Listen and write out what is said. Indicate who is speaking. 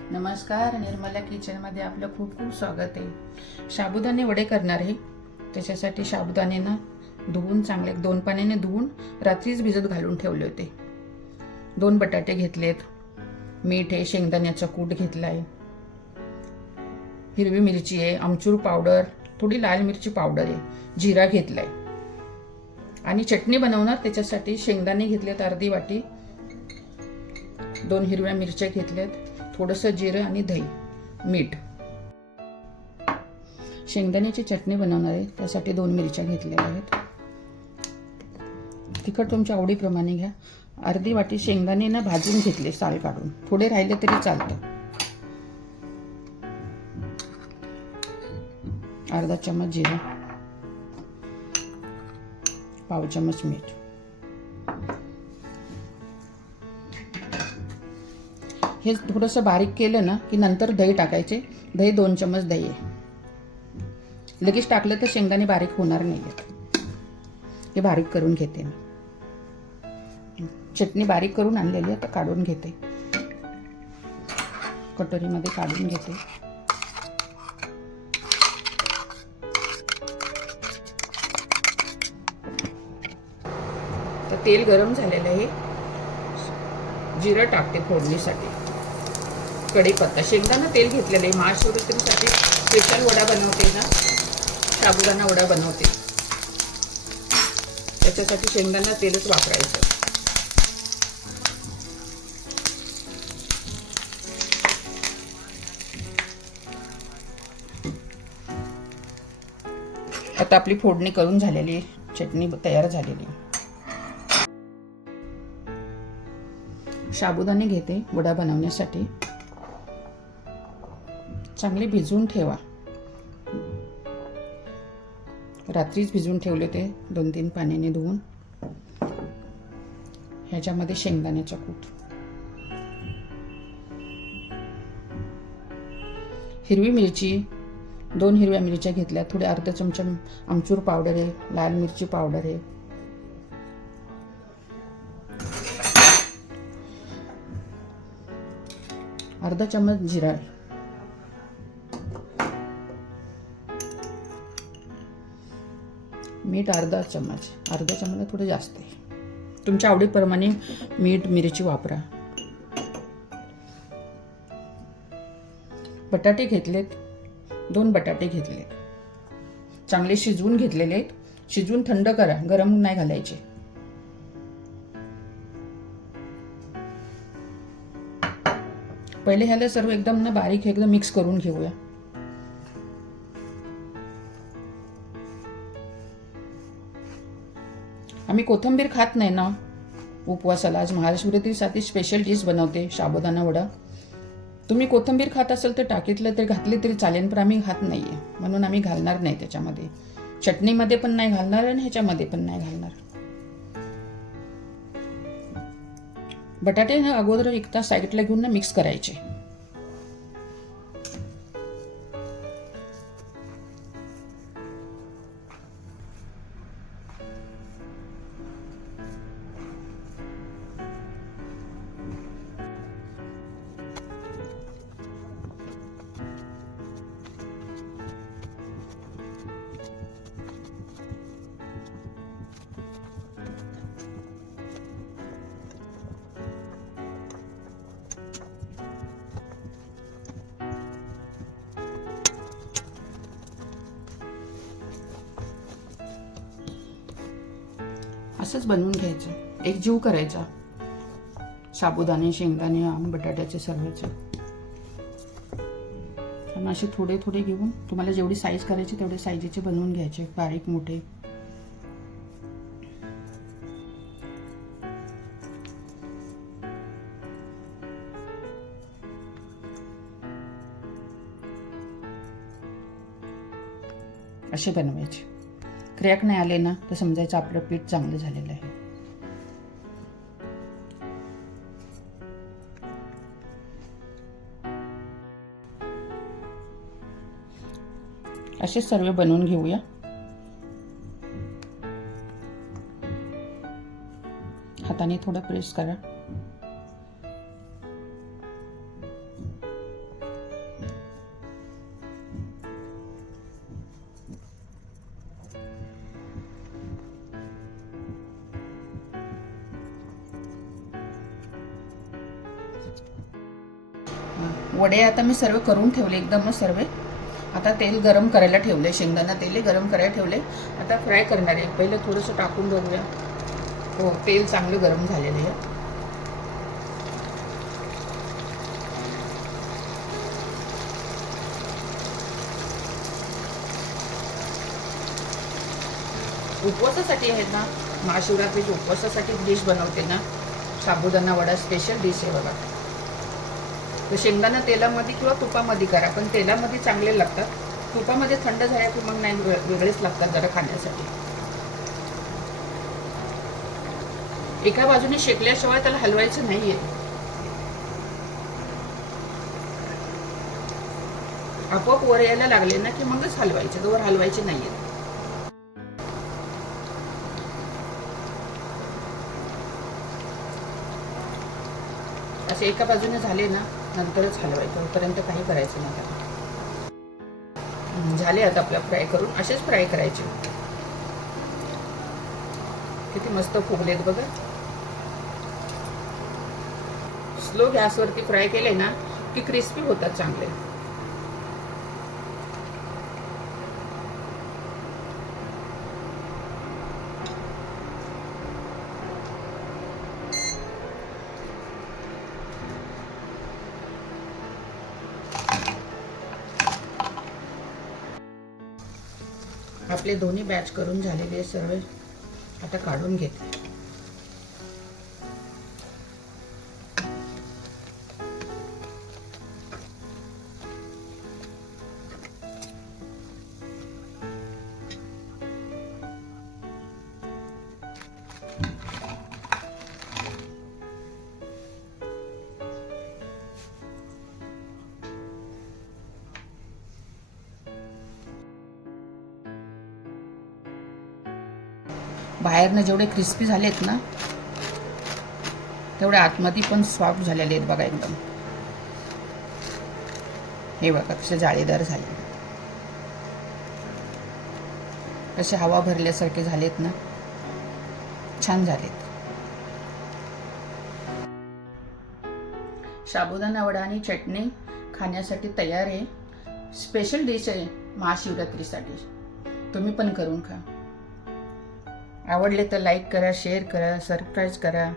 Speaker 1: नमस्कार निर्मला किचनमध्ये आपलं खूप खूप स्वागत आहे. साबुदाणे वडे करणार आहे. त्याच्यासाठी साबुदाणे ना धुवून चांगले दोन पाण्याने धुवून रात्रीच भिजत घालून ठेवले होते. दोन बटाटे घेतलेत. मीठ आहे शेंगदाण्याचा कूट घेतला आहे हिरवी मिरची आहे आमचूर पावडर थोडी लाल मिरची पावडर आहे. जिरा घेतला आहे आणि चटणी बनवणार त्याच्यासाठी शेंगदाणे घेतलेत अर्धी वाटी. दोन हिरव्या मिरच्या घेतल्यात. थोडंसं जिरं आणि दही मीठ. शेंगदाण्याची चटणी बनवणार आहे. त्यासाठी दोन मिरच्या घेतलेल्या आहेत. तिखट तुमच्या आवडीप्रमाणे घ्या. अर्धी वाटी शेंगदाणे ना भाजून घेतले साल काढून. थोडे राहिले तरी चालतं. अर्धा चमच जिरं. पाव चमच मीठ. हे थोडंसं बारीक केलं ना की नंतर दही टाकायचे. दही दोन चमच दही आहे. लगेच टाकलं तर शेंगदाणे बारीक होणार नाही आहेत हे बारीक करून घेते मी. चटणी बारीक करून आणलेली आहे तर काढून घेते. कटोरीमध्ये काढून घेते. तर तेल गरम झालेलं आहे. जिरं टाकते फोडणीसाठी. कढीपत्ता शेंगदाणा तेल घेतलेलं आहे. महाशिवरात्रीसाठी स्पेशल वडा बनवते ना? साबुदाणा वडा बनवते. त्याच्यासाठी शेंगदाणा तेलच वापरायचं. आता आपली फोडणी करून झालेली चटणी तयार झालेली साबुदाणे घेते वडा बनवण्यासाठी. चांगले भिजवून ठेवा. रात्रीच भिजवून ठेवले ते दोन तीन पाण्याने धुवून. ह्याच्यामध्ये शेंगदाण्याचा कूट हिरवी मिरची दोन हिरव्या मिरच्या घेतल्या. थोडे अर्धा चमचा आमचूर पावडर आहे लाल मिरची पावडर आहे. अर्धा चम्मच जिरा मीठ अर्धा चम्मच. अर्धा चम्मच थोडं जास्त आहे. तुमच्या आवडीप्रमाणे मीठ मिरची वापरा. बटाटे घेतलेत. दोन बटाटे घेतलेत. चांगले शिजवून घेतलेले आहेत. शिजवून थंड करा. गरम नाही घालायचे. पहिले ह्याला सर्व एकदम ना बारीक एकदम मिक्स करून घेऊया. आम्ही कोथिंबीर खात नाही ना. उपवासाला आज महाशिवरात्रीसाठी स्पेशल डिश बनवते साबुदाणा वडा. तुम्ही कोथिंबीर खात असेल तर टाकीतलं तरी घातली तरी चालेल पण आम्ही खात नाही आहे म्हणून आम्ही घालणार नाही त्याच्यामध्ये. चटणीमध्ये पण नाही घालणार आणि ह्याच्यामध्ये पण नाही घालणार. बटाटे अगोदर एक तास साईडला घेऊन ना मिक्स करायचे. असंच बनवून घ्यायचं. एक जीव करायचा. साबुदाणे शेंगदाणे बटाट्याचे सर्वचे. मग असे थोडे थोडे घेऊन तुम्हाला जेवढी साईज करायची तेवढे साईजेचे बनवून घ्यायचे. बारीक मोठे. असे बनवायचे. क्रॅक नाही आले ना तर समजायचं आपलं पीठ चांगलं झालेलं आहे. असे सर्व बनवून घेऊया. हाताने थोडं प्रेस करा. वडे आता मी सर्व करून ठेवले एकदमच सर्व. आता तेल गरम करायला ठेवले शेंगदाणा तेल गरम करायला ठेवले आता फ्राय करणार आहे. पहिलं थोडंसं टाकून बघूया. हो तेल चांगलं गरम झालेलं आहे. उपवासासाठी आहेत ना महाशिवरात्रीच्या उपवासासाठी डिश बनवते ना. साबुदाणा वडा स्पेशल डिश आहे बघा. तर शेंगदाणा तेलामध्ये किंवा तुपामध्ये करा पण तेलामध्ये चांगले लागतात. तुपामध्ये थंड झाल्या की मग नाही वेगळेच लागतात जरा खाण्यासाठी. एका बाजूने शेकल्याशिवाय त्याला हलवायचं नाहीये. आपोआप वर यायला लागले ना की मगच हलवायचे तर वर हलवायचे नाहीये. असे एका बाजूने झाले ना नंतरच हलवायचं तोपर्यंत काही करायचं नाही झाले आता आपल्या फ्राय करून. असेच फ्राय करायचे. किती मस्त फुगलेत बघा. स्लो गॅसवरती फ्राय केले ना की क्रिस्पी होतात चांगले. आपले दोन्ही बॅच करून झालेले सर्व आता काढून घेते. बाहेरनं जेवढे क्रिस्पी झालेत ना तेवढे आतमध्ये पण सॉफ्ट झालेले आहेत बघा एकदम. हे बघा कसे जाळीदार झाले. कसे हवा भरल्यासारखे झालेत ना. छान झालेत. साबुदाणा वडा आणि चटणी खाण्यासाठी तयार आहे. स्पेशल डिश आहे महाशिवरात्रीसाठी. तुम्ही पण करून खा. आवडले तर लाईक करा शेअर करा सबस्क्राईब करा.